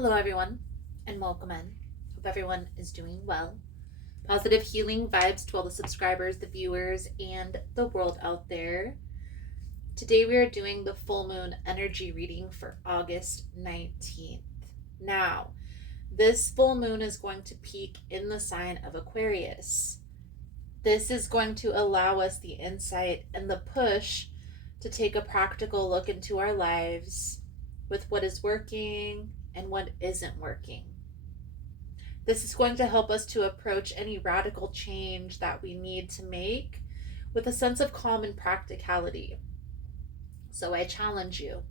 Hello, everyone, and welcome in. Hope everyone is doing well. Positive healing vibes to all the subscribers, the viewers, and the world out there. Today, we are doing the full moon energy reading for August 19th. Now, this full moon is going to peak in the sign of Aquarius. This is going to allow us the insight and the push to take a practical look into our lives with what is working and what isn't working. This is going to help us to approach any radical change that we need to make with a sense of calm and practicality. So I challenge you,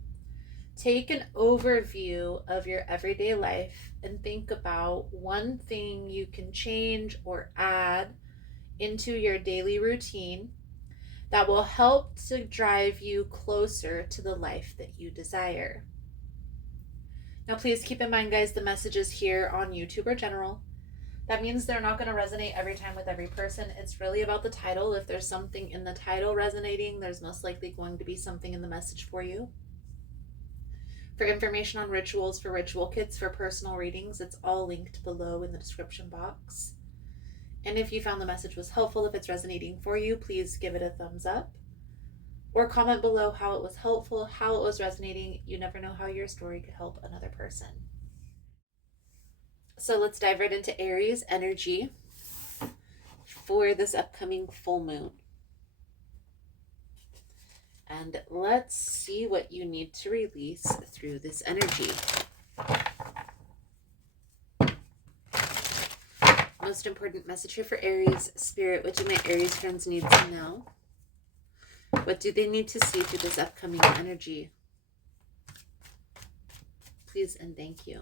take an overview of your everyday life and think about one thing you can change or add into your daily routine that will help to drive you closer to the life that you desire. Now, please keep in mind, guys, the messages here on YouTube are general. That means they're not going to resonate every time with every person. It's really about the title. If there's something in the title resonating, there's most likely going to be something in the message for you. For information on rituals, for ritual kits, for personal readings, it's all linked below in the description box. And if you found the message was helpful, if it's resonating for you, please give it a thumbs up. Or comment below how it was helpful, how it was resonating. You never know how your story could help another person. So let's dive right into Aries energy for this upcoming full moon. And let's see what you need to release through this energy. Most important message here for Aries, Spirit, what do my Aries friends need to know? What do they need to see through this upcoming energy? Please and thank you.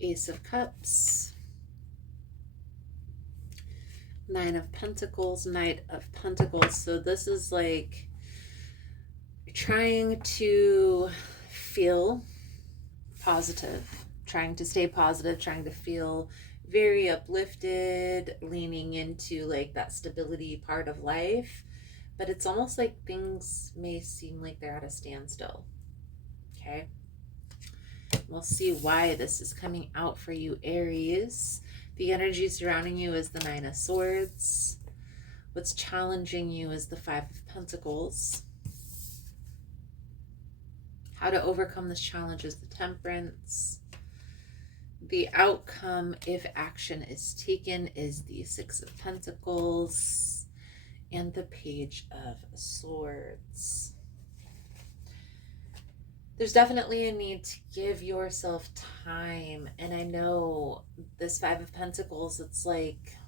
Ace of Cups, Nine of Pentacles, Knight of Pentacles. So this is like trying to feel positive, trying to stay positive, trying to feel very uplifted, leaning into like that stability part of life. But it's almost like things may seem like they're at a standstill. Okay. We'll see why this is coming out for you, Aries. The energy surrounding you is the Nine of Swords. What's challenging you is the Five of Pentacles. How to overcome this challenge is the Temperance. The outcome, if action is taken, is the Six of Pentacles and the Page of Swords. There's definitely a need to give yourself time. And I know this Five of Pentacles, it's like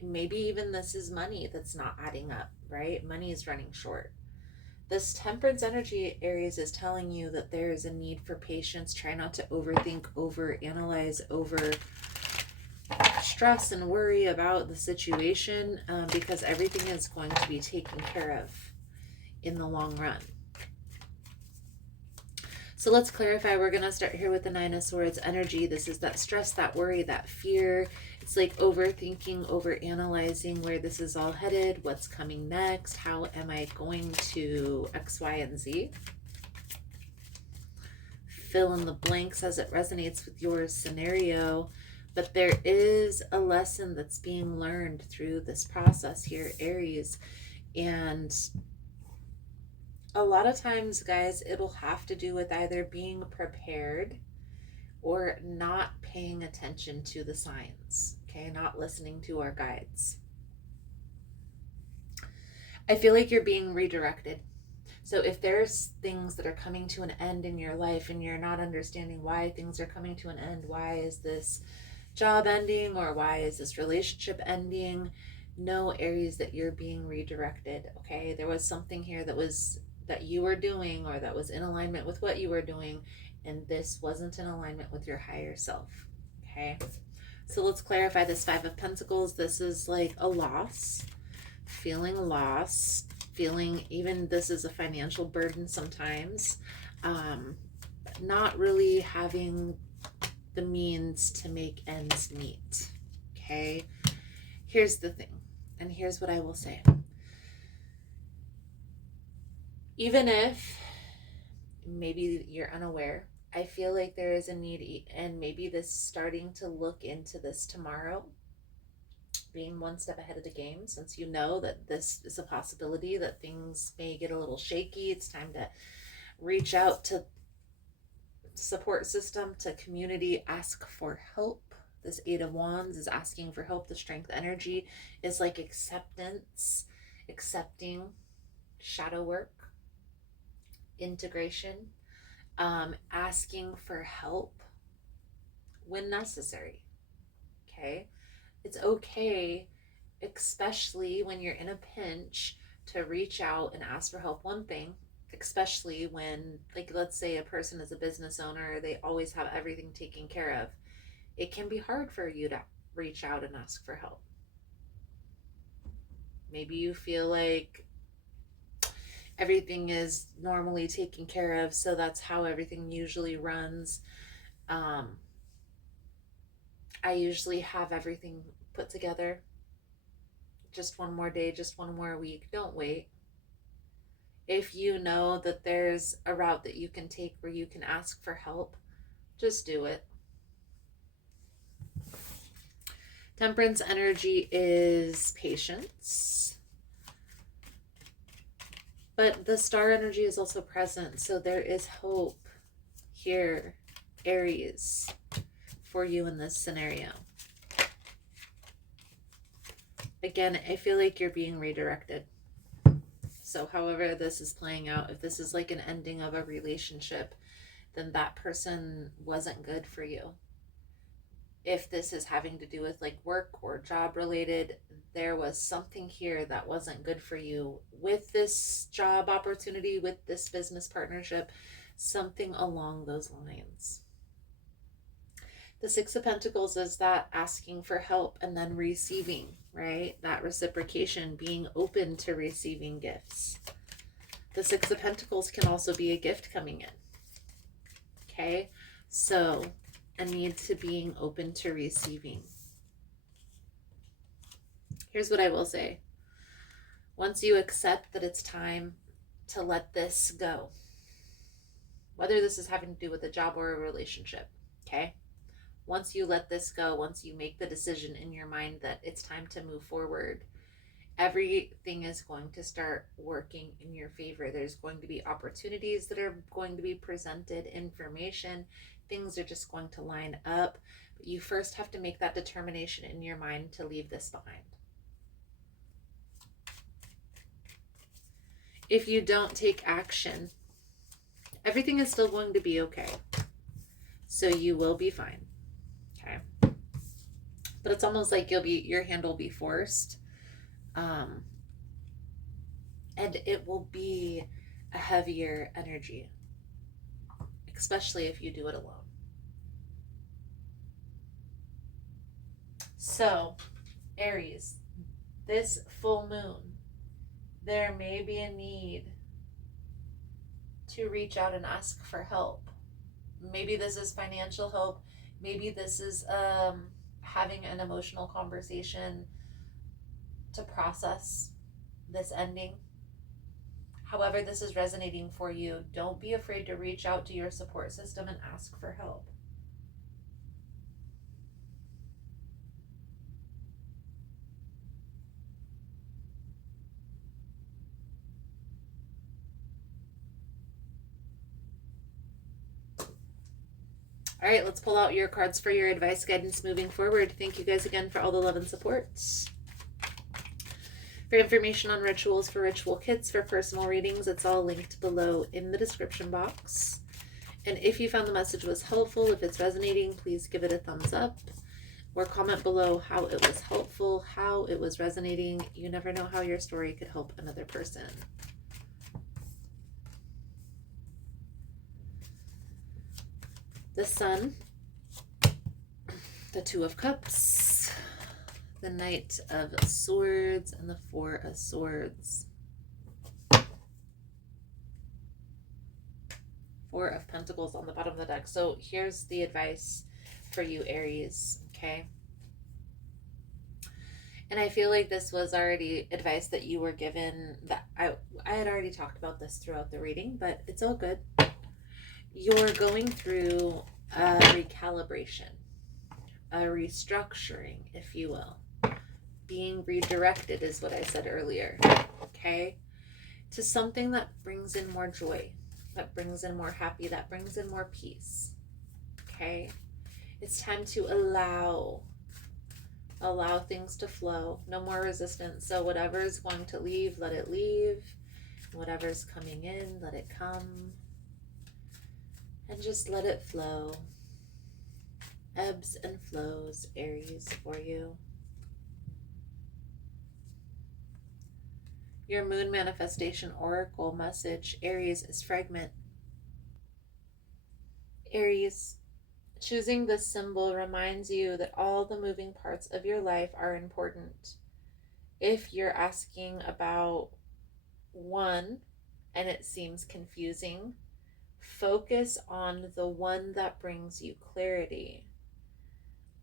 maybe even this is money that's not adding up, right? Money is running short. This Temperance energy, Aries, is telling you that there is a need for patience. Try not to overthink, overanalyze, over stress and worry about the situation because everything is going to be taken care of in the long run. So let's clarify. We're going to start here with the Nine of Swords energy. This is that stress, that worry, that fear. It's like overthinking, overanalyzing where this is all headed, what's coming next, how am I going to X, Y, and Z. Fill in the blanks as it resonates with your scenario. But there is a lesson that's being learned through this process here, Aries. And a lot of times, guys, it'll have to do with either being prepared or not paying attention to the signs, okay? Not listening to our guides. I feel like you're being redirected. So if there's things that are coming to an end in your life and you're not understanding why things are coming to an end, why is this job ending or why is this relationship ending? Know, Aries, that you're being redirected, okay? There was something here that you were doing or that was in alignment with what you were doing, and this wasn't in alignment with your higher self, okay? So let's clarify this Five of Pentacles. This is like a loss, feeling lost, feeling even this is a financial burden sometimes, not really having the means to make ends meet. Okay? Here's the thing, and here's what I will say. Even if maybe you're unaware, I feel like there is a need, and maybe this starting to look into this tomorrow, being one step ahead of the game, since you know that this is a possibility, that things may get a little shaky. It's time to reach out to support system, to community, ask for help. This Eight of Wands is asking for help. The Strength energy is like acceptance, accepting, shadow work, integration, asking for help when necessary. Okay? It's okay, especially when you're in a pinch, to reach out and ask for help. One thing, especially when, like, let's say a person is a business owner, they always have everything taken care of. It can be hard for you to reach out and ask for help. Maybe you feel like everything is normally taken care of, so that's how everything usually runs. I usually have everything put together. Just one more day, just one more week. Don't wait. If you know that there's a route that you can take where you can ask for help, just do it. Temperance energy is patience. But the star energy is also present, so there is hope here, Aries, for you in this scenario. Again, I feel like you're being redirected. So however this is playing out, if this is like an ending of a relationship, then that person wasn't good for you. If this is having to do with like work or job related, there was something here that wasn't good for you with this job opportunity, with this business partnership, something along those lines. The Six of Pentacles is that asking for help and then receiving, right? That reciprocation, being open to receiving gifts. The Six of Pentacles can also be a gift coming in. Okay, so a need to being open to receiving. Here's what I will say. Once you accept that it's time to let this go, whether this is having to do with a job or a relationship, okay? Once you let this go, once you make the decision in your mind that it's time to move forward, everything is going to start working in your favor. There's going to be opportunities that are going to be presented, information, things are just going to line up. But you first have to make that determination in your mind to leave this behind. If you don't take action, everything is still going to be okay. So you will be fine. Okay. But it's almost like your hand will be forced. And it will be a heavier energy, especially if you do it alone. So, Aries, this full moon, there may be a need to reach out and ask for help. Maybe this is financial help. Maybe this is having an emotional conversation to process this ending. However this is resonating for you, don't be afraid to reach out to your support system and ask for help. All right, let's pull out your cards for your advice, guidance moving forward. Thank you guys again for all the love and support. For information on rituals for ritual kits, for personal readings, it's all linked below in the description box. And if you found the message was helpful, if it's resonating, please give it a thumbs up or comment below how it was helpful, how it was resonating. You never know how your story could help another person. The Sun, the Two of Cups, the Knight of Swords, and the Four of Swords. Four of Pentacles on the bottom of the deck. So here's the advice for you, Aries, okay? And I feel like this was already advice that you were given, that I had already talked about this throughout the reading, but it's all good. You're going through a recalibration, a restructuring, if you will. Being redirected is what I said earlier, okay? To something that brings in more joy, that brings in more happy, that brings in more peace, okay? It's time to allow things to flow. No more resistance. So whatever is going to leave, let it leave. Whatever's coming in, let it come. And just let it flow. Ebbs and flows, Aries, for you. Your moon manifestation oracle message, Aries, is fragment. Aries, choosing this symbol reminds you that all the moving parts of your life are important. If you're asking about one and it seems confusing, focus on the one that brings you clarity.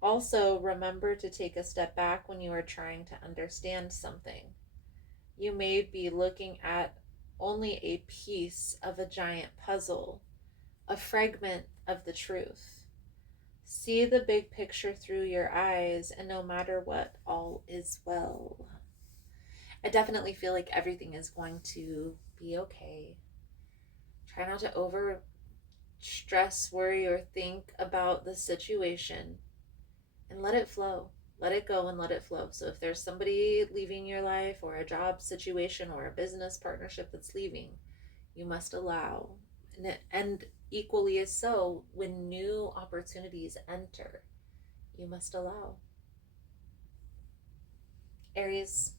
Also, remember to take a step back when you are trying to understand something. You may be looking at only a piece of a giant puzzle, a fragment of the truth. See the big picture through your eyes, and no matter what, all is well. I definitely feel like everything is going to be okay. Try not to over stress, worry, or think about the situation, and let it flow. Let it go and let it flow. So if there's somebody leaving your life, or a job situation, or a business partnership that's leaving, you must allow. And equally as so, when new opportunities enter, you must allow. Aries,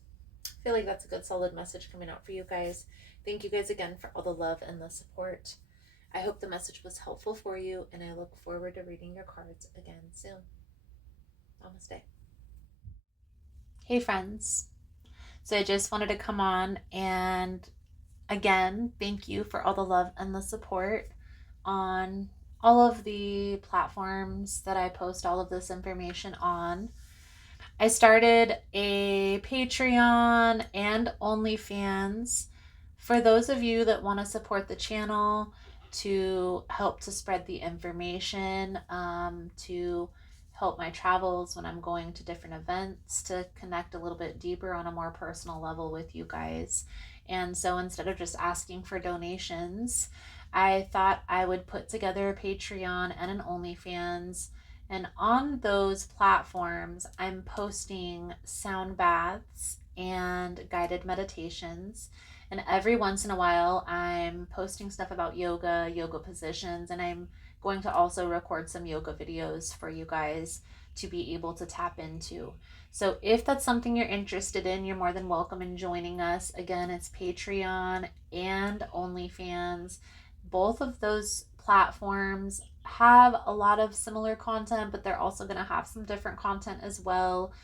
I feel like that's a good solid message coming out for you guys. Thank you guys again for all the love and the support. I hope the message was helpful for you, and I look forward to reading your cards again soon. Namaste. Hey friends. So I just wanted to come on and again, thank you for all the love and the support on all of the platforms that I post all of this information on. I started a Patreon and OnlyFans for those of you that want to support the channel, to help to spread the information, to help my travels when I'm going to different events, to connect a little bit deeper on a more personal level with you guys. And so instead of just asking for donations, I thought I would put together a Patreon and an OnlyFans. And on those platforms, I'm posting sound baths and guided meditations. And every once in a while, I'm posting stuff about yoga, yoga positions, and I'm going to also record some yoga videos for you guys to be able to tap into. So if that's something you're interested in, you're more than welcome in joining us. Again, it's Patreon and OnlyFans. Both of those platforms have a lot of similar content, but they're also going to have some different content as well.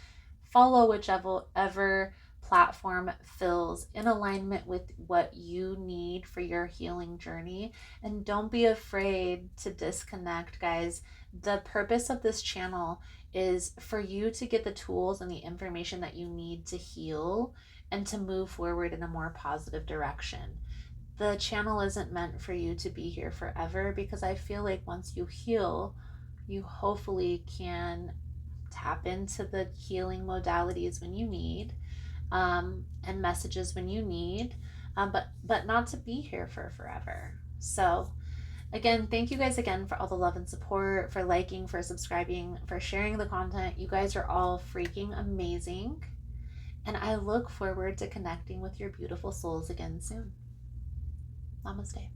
Follow whichever platform feels in alignment with what you need for your healing journey. And don't be afraid to disconnect, guys. The purpose of this channel is for you to get the tools and the information that you need to heal and to move forward in a more positive direction. The channel isn't meant for you to be here forever, because I feel like once you heal, you hopefully can tap into the healing modalities when you need, and messages when you need, but not to be here for forever. So again, thank you guys again for all the love and support, for liking, for subscribing, for sharing the content. You guys are all freaking amazing, and I look forward to connecting with your beautiful souls again soon. Namaste.